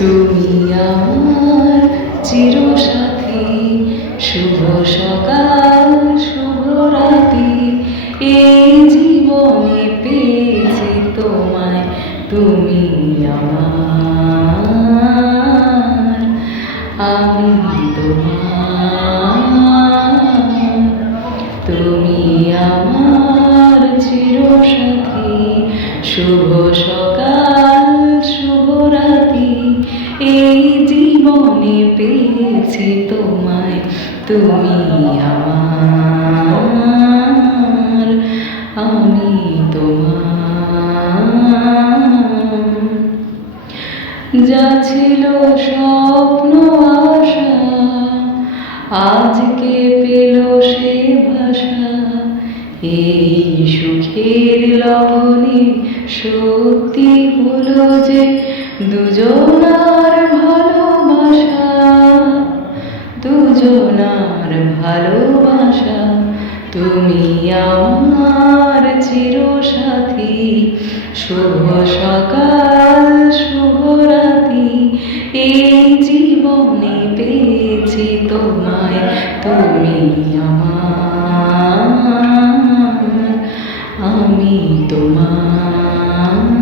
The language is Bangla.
তুমি আমার চিরসাথী, শুভ সকাল শুভ রাতি, এই জীবনে পেয়েছি তোমায়, তুমি আমার, আমি তোমার। তুমি আমার চিরসাথী, শুভ সকাল শুভ রাতি, এই জীবনে পেয়েছি তোমায়, তুমি আমার, আমি তোমার। যা ছিল স্বপ্ন আশা, আজকে পেল সে ভাষা, এই সুখের লবণে সত্যি হলো যে দুজনার ভালোবাসা, দুজনার ভালোবাসা। তুমি আমার চিরসাথী, শুভ সকাল শুভ রাতি, এই জীবনে পেয়েছি তোমায়, তুমি আমার, আমি তোমার।